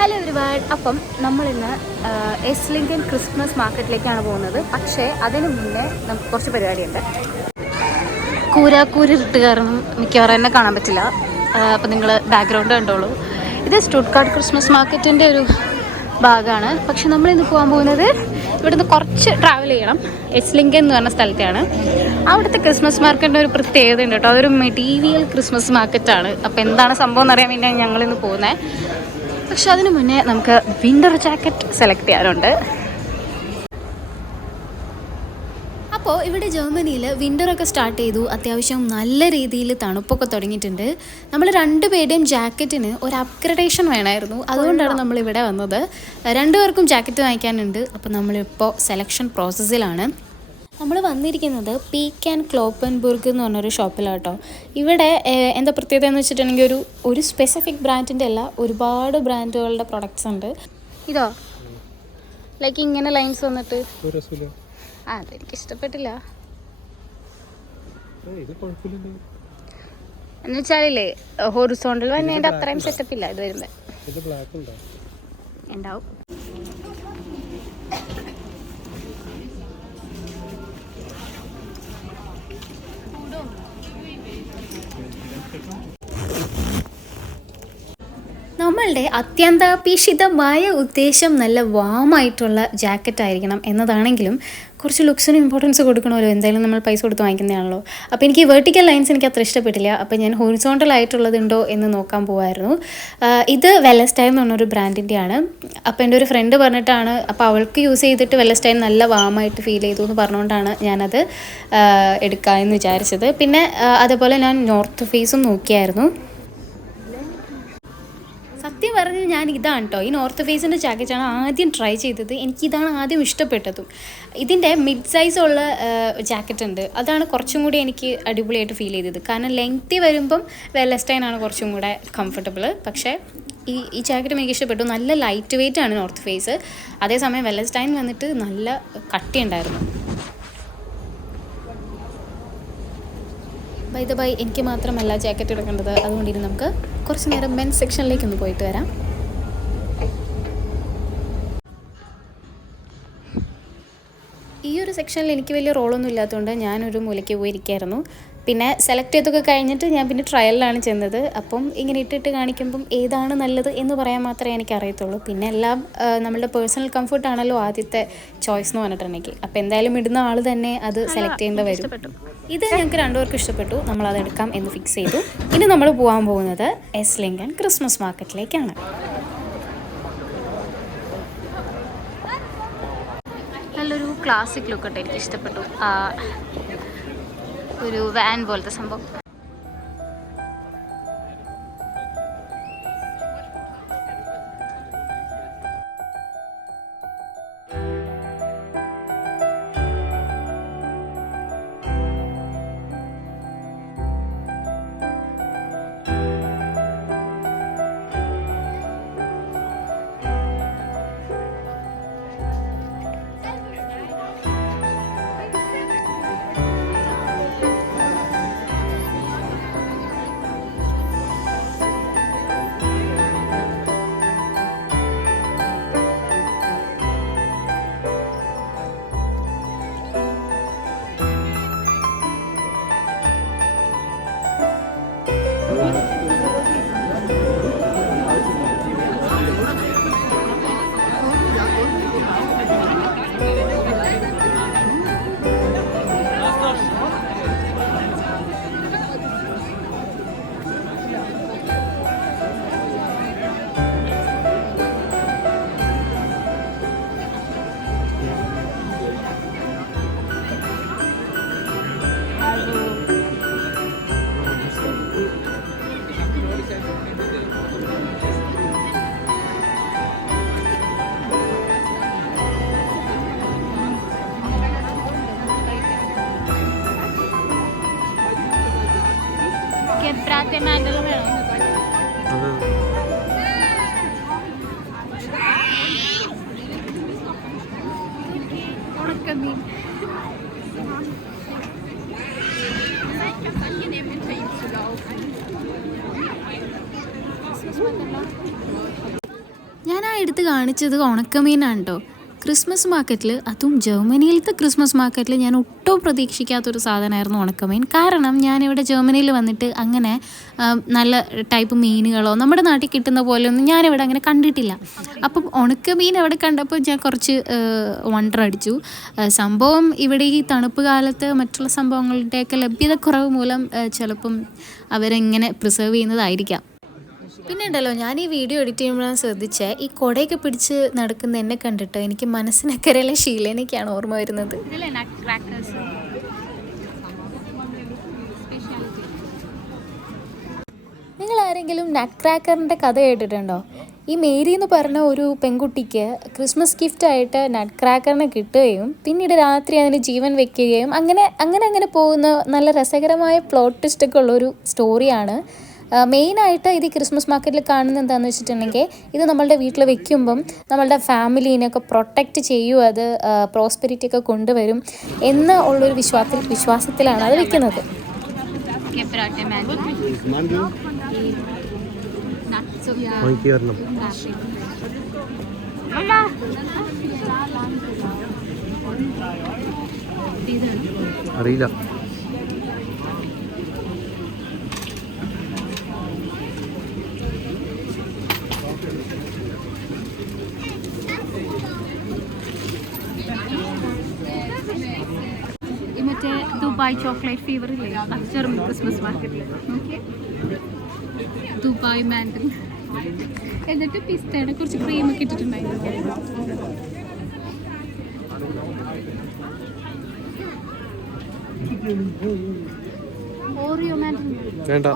Hello ഒരുപാട്. അപ്പം നമ്മളിന്ന് എസ് ലിങ്കൻ ക്രിസ്മസ് മാർക്കറ്റിലേക്കാണ് പോകുന്നത്. പക്ഷേ അതിന് മുന്നേ നമുക്ക് കുറച്ച് പരിപാടിയുണ്ട്. കൂരാക്കൂരിട്ട് കാരണം മിക്കവാറും എന്നെ കാണാൻ പറ്റില്ല. അപ്പം നിങ്ങൾ ബാക്ക്ഗ്രൗണ്ട് കണ്ടോളൂ. ഇത് സ്റ്റുട്ട്ഗാർട്ട് ക്രിസ്മസ് മാർക്കറ്റിൻ്റെ ഒരു ഭാഗമാണ്. പക്ഷെ നമ്മളിന്ന് പോകാൻ പോകുന്നത് ഇവിടുന്ന് കുറച്ച് ട്രാവൽ ചെയ്യണം. എസ് ലിങ്കൻ എന്ന് പറഞ്ഞ സ്ഥലത്തെയാണ്. അവിടുത്തെ ക്രിസ്മസ് മാർക്കറ്റിൻ്റെ ഒരു പ്രത്യേകത ഉണ്ട് കേട്ടോ. അതൊരു മെറ്റീരിയൽ ക്രിസ്മസ് മാർക്കറ്റാണ്. അപ്പോൾ എന്താണ് സംഭവം എന്നറിയാൻ വേണ്ടിയാണ് ഞങ്ങളിന്ന് പോകുന്നത്. പക്ഷെ അതിന് മുന്നേ നമുക്ക് വിൻ്റർ ജാക്കറ്റ് സെലക്ട് ചെയ്യാറുണ്ട്. അപ്പോൾ ഇവിടെ ജർമ്മനിയിൽ വിൻ്ററൊക്കെ സ്റ്റാർട്ട് ചെയ്തു. അത്യാവശ്യം നല്ല രീതിയിൽ തണുപ്പൊക്കെ തുടങ്ങിയിട്ടുണ്ട്. നമ്മൾ രണ്ടുപേരുടെയും ജാക്കറ്റിന് ഒരു അപ്ഗ്രഡേഷൻ വേണമായിരുന്നു. അതുകൊണ്ടാണ് നമ്മളിവിടെ വന്നത്. രണ്ടുപേർക്കും ജാക്കറ്റ് വാങ്ങിക്കാനുണ്ട്. അപ്പോൾ നമ്മളിപ്പോൾ സെലക്ഷൻ പ്രോസസ്സിലാണ്. നമ്മൾ വന്നിരിക്കുന്നത് പീക്ക് ആൻഡ് ക്ലോപ്പൻബുർഗ് എന്ന് പറഞ്ഞൊരു ഷോപ്പിലാട്ടോ. ഇവിടെ എന്താ പ്രത്യേകത എന്ന് വെച്ചിട്ടുണ്ടെങ്കിൽ ഒരു സ്പെസിഫിക് ബ്രാൻഡിൻ്റെ അല്ല, ഒരുപാട് ബ്രാൻഡുകളുടെ പ്രൊഡക്ട്സ് ഉണ്ട്. ഇതോ ലൈക്ക് ഇങ്ങനെ ലൈൻസ് വന്നിട്ട് അതെനിക്ക് ഇഷ്ടപ്പെട്ടില്ല. എന്ന് വെച്ചാലേ ഹൊറിസോണ്ടൽ വന്നതിൻ്റെ അത്രയും സെറ്റപ്പ് ഇല്ല ഇത് വരുമ്പോൾ. ഉണ്ടാവും. നമ്മളുടെ അത്യന്താപേക്ഷിതമായ ഉദ്ദേശം നല്ല വാമായിട്ടുള്ള ജാക്കറ്റ് ആയിരിക്കണം എന്നതാണെങ്കിലും കുറച്ച് ലുക്സിന് ഇമ്പോർട്ടൻസ് കൊടുക്കണമല്ലോ. എന്തായാലും നമ്മൾ പൈസ കൊടുത്ത് വാങ്ങിക്കുന്നതാണല്ലോ. അപ്പോൾ എനിക്ക് വെർട്ടിക്കൽ ലൈൻസ് എനിക്ക് അത്ര ഇഷ്ടപ്പെട്ടില്ല. അപ്പോൾ ഞാൻ ഹൊറിസോണ്ടൽ ആയിട്ടുള്ളതുണ്ടോ എന്ന് നോക്കാൻ പോകുമായിരുന്നു. ഇത് വെല്ലസ്റ്റൈൻ എന്ന് പറഞ്ഞൊരു ബ്രാൻഡിൻ്റെയാണ്. അപ്പോൾ എൻ്റെ ഒരു ഫ്രണ്ട് പറഞ്ഞിട്ടാണ്. അപ്പോൾ അവൾക്ക് യൂസ് ചെയ്തിട്ട് വെല്ലസ്റ്റൈൻ നല്ല വാമായിട്ട് ഫീൽ ചെയ്തു എന്ന് പറഞ്ഞുകൊണ്ടാണ് ഞാനത് എടുക്കാമെന്ന് വിചാരിച്ചത്. പിന്നെ അതേപോലെ ഞാൻ നോർത്ത് ഫേസും നോക്കിയായിരുന്നു. സത്യം പറഞ്ഞാൽ ഞാൻ ഇതാണ് കേട്ടോ, ഈ നോർത്ത് ഫേസിൻ്റെ ജാക്കറ്റാണ് ആദ്യം ട്രൈ ചെയ്തത്. എനിക്കിതാണ് ആദ്യം ഇഷ്ടപ്പെട്ടതും. ഇതിൻ്റെ മിഡ് സൈസുള്ള ജാക്കറ്റ് ഉണ്ട്, അതാണ് കുറച്ചും കൂടി എനിക്ക് അടിപൊളിയായിട്ട് ഫീൽ ചെയ്തത്. കാരണം ലെങ്തി വരുമ്പം വെല്ലസ്റ്റൈൻ ആണ് കുറച്ചും കൂടെ കംഫർട്ടബിൾ. പക്ഷേ ഈ ജാക്കറ്റ് എനിക്ക് ഇഷ്ടപ്പെട്ടു. നല്ല ലൈറ്റ് വെയ്റ്റ് ആണ് നോർത്ത് ഫേസ്. അതേസമയം വെല്ലസ്റ്റൈൻ വന്നിട്ട് നല്ല കട്ടിയുണ്ടായിരുന്നു. ബൈ ദ ബൈ, എനിക്ക് മാത്രമല്ല ജാക്കറ്റ് എടുക്കേണ്ടത്. അതുകൊണ്ട് ഇനി നമുക്ക് കുറച്ച് നേരം മെൻസ് സെക്ഷനിലേക്ക് ഒന്ന് പോയിട്ട് വരാം. ഈ ഒരു സെക്ഷനിൽ എനിക്ക് വലിയ റോളൊന്നും ഇല്ലാത്തതുകൊണ്ട് ഞാനൊരു മൂലയ്ക്ക് പോയിരിക്കുകയായിരുന്നു. പിന്നെ സെലക്ട് ചെയ്തൊക്കെ കഴിഞ്ഞിട്ട് ഞാൻ പിന്നെ ട്രയലിലാണ് ചെന്നത്. അപ്പം ഇങ്ങനെ ഇട്ടിട്ട് കാണിക്കുമ്പം ഏതാണ് നല്ലത് എന്ന് പറയാൻ മാത്രമേ എനിക്ക് അറിയത്തുള്ളൂ. പിന്നെ എല്ലാം നമ്മളുടെ പേഴ്സണൽ കംഫർട്ടാണല്ലോ ആദ്യത്തെ ചോയ്സ് എന്ന് പറഞ്ഞിട്ടുണ്ടെങ്കിൽ. അപ്പോൾ എന്തായാലും ഇടുന്ന ആൾ തന്നെ അത് സെലക്ട് ചെയ്യേണ്ടി വരും. ഇത് ഞങ്ങൾക്ക് രണ്ടുപേർക്കും ഇഷ്ടപ്പെട്ടു. നമ്മളത് എടുക്കാം എന്ന് ഫിക്സ് ചെയ്തു. ഇനി നമ്മൾ പോകാൻ പോകുന്നത് എസ് ലിങ്കൻ ക്രിസ്മസ് മാർക്കറ്റിലേക്കാണ്. നല്ലൊരു ക്ലാസിക് ലുക്ക് ഉണ്ട്, എനിക്ക് ഇഷ്ടപ്പെട്ടു. ഒരു വാൻ പോലത്തെ സംഭവം. എടുത്ത് കാണിച്ചത് ഉണക്കമീനാണ് കേട്ടോ. ക്രിസ്മസ് മാർക്കറ്റിൽ, അതും ജർമ്മനിയിലത്തെ ക്രിസ്മസ് മാർക്കറ്റിൽ ഞാൻ ഒട്ടും പ്രതീക്ഷിക്കാത്തൊരു സാധനമായിരുന്നു ഉണക്കമീൻ. കാരണം ഞാനിവിടെ ജർമ്മനിയിൽ വന്നിട്ട് അങ്ങനെ നല്ല ടൈപ്പ് മീനുകളോ നമ്മുടെ നാട്ടിൽ കിട്ടുന്ന പോലെയൊന്നും ഞാനിവിടെ അങ്ങനെ കണ്ടിട്ടില്ല. അപ്പം ഉണക്കമീൻ അവിടെ കണ്ടപ്പോൾ ഞാൻ കുറച്ച് വണ്ടർ അടിച്ചു. സംഭവം ഇവിടെ ഈ തണുപ്പ് കാലത്ത് മറ്റുള്ള സംഭവങ്ങളുടെയൊക്കെ ലഭ്യതക്കുറവ് മൂലം ചിലപ്പം അവരെങ്ങനെ പ്രിസർവ് ചെയ്യുന്നതായിരിക്കാം. പിന്നെ ഉണ്ടല്ലോ, ഞാൻ ഈ വീഡിയോ എഡിറ്റ് ചെയ്യുമ്പോഴാണ് ശ്രദ്ധിച്ചത്, ഈ കുടയൊക്കെ പിടിച്ച് നടക്കുന്ന എന്നെ കണ്ടിട്ട് എനിക്ക് മനസ്സിനക്കരയിലെ ഷീലേനൊക്കെയാണ് ഓർമ്മ വരുന്നത്. നിങ്ങൾ ആരെങ്കിലും നട്ട് ക്രാക്കറിൻ്റെ കഥ കേട്ടിട്ടുണ്ടോ? ഈ മേരി എന്ന് പറഞ്ഞ ഒരു പെൺകുട്ടിക്ക് ക്രിസ്മസ് ഗിഫ്റ്റായിട്ട് നട്ട് ക്രാക്കറിനെ കിട്ടുകയും പിന്നീട് രാത്രി അതിന് ജീവൻ വെക്കുകയും അങ്ങനെ പോകുന്ന നല്ല രസകരമായ പ്ലോട്ട് ട്വിസ്റ്റൊക്കെ ഉള്ളൊരു സ്റ്റോറിയാണ്. മെയിനായിട്ട് ഇത് ക്രിസ്മസ് മാർക്കറ്റിൽ കാണുന്നത് എന്താണെന്ന് വെച്ചിട്ടുണ്ടെങ്കിൽ, ഇത് നമ്മളുടെ വീട്ടിൽ വെക്കുമ്പം നമ്മളുടെ ഫാമിലീനെയൊക്കെ പ്രൊട്ടക്റ്റ് ചെയ്യും, അത് പ്രോസ്പെരിറ്റി ഒക്കെ കൊണ്ടുവരും എന്ന് ഉള്ളൊരു വിശ്വാസത്തിലാണ് അത് വെക്കുന്നത്. അറിയില്ല. മറ്റേ ദുബായ് ചോക്ലേറ്റ് ഫീവർ ഇല്ലേ, അത് ജർമ്മൻ ക്രിസ്മസ് മാർക്കറ്റിൽ നോക്കിയേ, ദുബായ് മാൻഡൻ. എന്നിട്ട് പിസ്തയുടെ കുറച്ച് ക്രീമൊക്കെ ഇട്ടിട്ടുണ്ടായിരുന്നു. ഓറിയോ മാൻഡൻ വേണ്ട.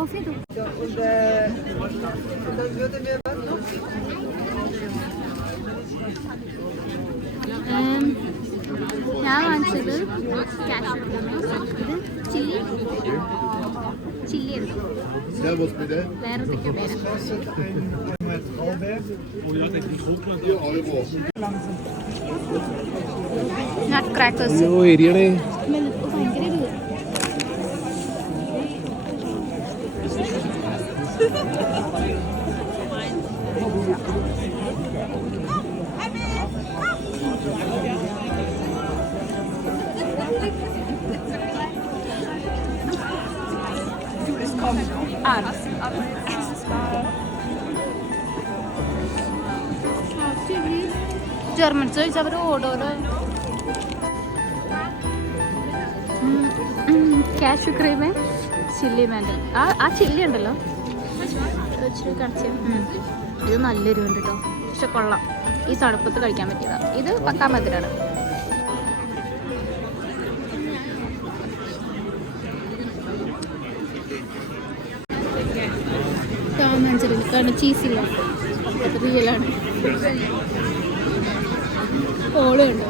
ഞാൻ വാങ്ങിച്ചത് ഇത് ചില്ലി ഉണ്ട്, വേറെ എന്തൊക്കെയോ പേരാ. നട്ട് ക്രാക്കേഴ്സ് ജർമ്മൻ ചോദിച്ചാൽ അവർ ഓടോരോ കാഷ്യൂ ക്രീമ് ചില്ലി മാൻഡൽ. ആ ചില്ലി ഉണ്ടല്ലോ, ഇത് നല്ലൊരു ഉണ്ട് കേട്ടോ, പക്ഷെ കൊള്ളാം. ഈ തണുപ്പത്ത് കഴിക്കാൻ പറ്റിയതാണ്. ഇത് പക്കാ മധുരമാണ്. കാരണം ചീസില്ല, റിയലാണ്. ഓളുണ്ടോ?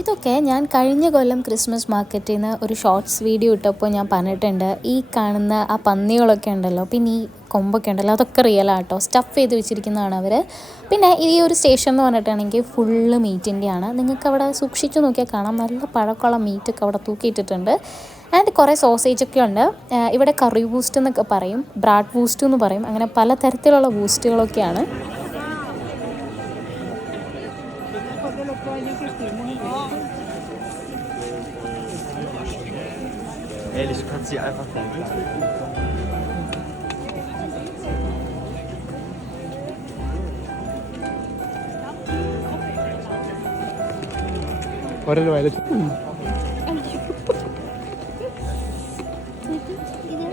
ഇതൊക്കെ ഞാൻ കഴിഞ്ഞ കൊല്ലം ക്രിസ്മസ് മാർക്കറ്റിൽ നിന്ന് ഒരു ഷോർട്സ് വീഡിയോ ഇട്ടപ്പോൾ ഞാൻ പറഞ്ഞിട്ടുണ്ട്. ഈ കാണുന്ന ആ പന്നികളൊക്കെ ഉണ്ടല്ലോ, പിന്നെ ഈ കൊമ്പൊക്കെ ഉണ്ടല്ലോ, അതൊക്കെ റിയലാട്ടോ, സ്റ്റഫ് ചെയ്ത് വെച്ചിരിക്കുന്നതാണ് അവർ. പിന്നെ ഈ ഒരു സ്റ്റേഷൻ എന്ന് പറഞ്ഞിട്ടാണെങ്കിൽ ഫുള്ള് മീറ്റിൻ്റെയാണ്. നിങ്ങൾക്ക് അവിടെ സൂക്ഷിച്ച് നോക്കിയാൽ കാണാം, നല്ല പഴക്കമുള്ള മീറ്റൊക്കെ അവിടെ തൂക്കിയിട്ടിട്ടുണ്ട്. ആൻഡ് കുറേ സോസേജൊക്കെ ഉണ്ട്. ഇവിടെ കറി ബൂസ്റ്റ് എന്നൊക്കെ പറയും, ബ്രാഡ് ബൂസ്റ്റ് എന്ന് പറയും, അങ്ങനെ പലതരത്തിലുള്ള ബൂസ്റ്റുകളൊക്കെയാണ്. Ehrlich, du kannst sie einfach dann. Warte, weiter.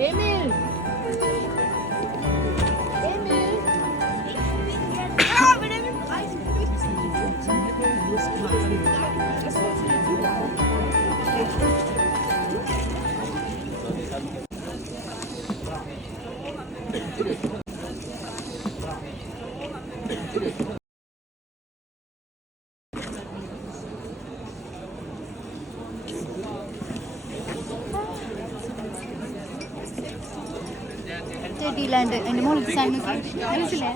Emil! Land എൻ്റെ മോൾക്ക് മനസ്സിലേ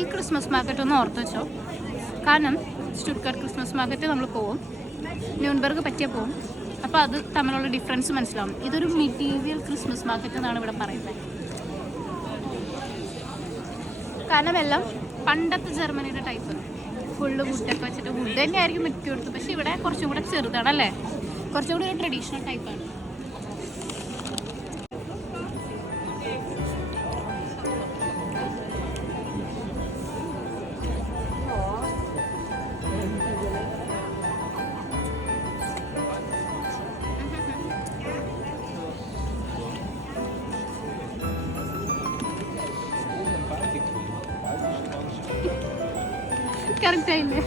ഈ ക്രിസ്മസ് മാർക്കറ്റ് ഒന്ന് ഓർത്ത് വെച്ചോ. കാരണം സ്റ്റുട്ട്ഗാർട്ട് ക്രിസ്മസ് മാർക്കറ്റ് നമ്മൾ പോവും, ന്യൂൺബർഗ് പറ്റിയ പോവും. അപ്പോൾ അത് തമ്മിലുള്ള ഡിഫറൻസ് മനസ്സിലാവും. ഇതൊരു മെറ്റീരിയൽ ക്രിസ്മസ് മാർക്കറ്റ് എന്നാണ് ഇവിടെ പറയുന്നത്. കാരണം എല്ലാം പണ്ടത്തെ ജർമ്മനിയുടെ ടൈപ്പ്, ഫുള്ള് വുഡൊക്കെ വെച്ചിട്ട്, വുഡ് തന്നെയായിരിക്കും മിക്കടുത്ത്. പക്ഷേ ഇവിടെ കുറച്ചും കൂടെ ചെറുതാണ് അല്ലേ, കുറച്ചും കൂടി ഒരു ട്രഡീഷണൽ ടൈപ്പാണ്. കറക്റ്റ് ആയില്ലേ?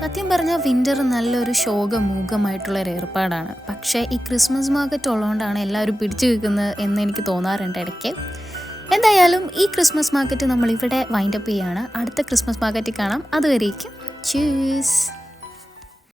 സത്യം പറഞ്ഞാൽ വിൻ്റർ നല്ലൊരു ശോകമൂകമായിട്ടുള്ളൊരു ഏർപ്പാടാണ്. പക്ഷേ ഈ ക്രിസ്മസ് മാർക്കറ്റ് ഉള്ളതുകൊണ്ടാണ് എല്ലാവരും പിടിച്ചു വെക്കുന്നത് എന്ന് എനിക്ക് തോന്നാറുണ്ട് ഇടയ്ക്ക്. എന്തായാലും ഈ ക്രിസ്മസ് മാർക്കറ്റ് നമ്മളിവിടെ വൈൻഡപ്പ് ചെയ്യുകയാണ്. അടുത്ത ക്രിസ്മസ് മാർക്കറ്റിൽ കാണാം. അതുവരേക്കും ചൂസ്.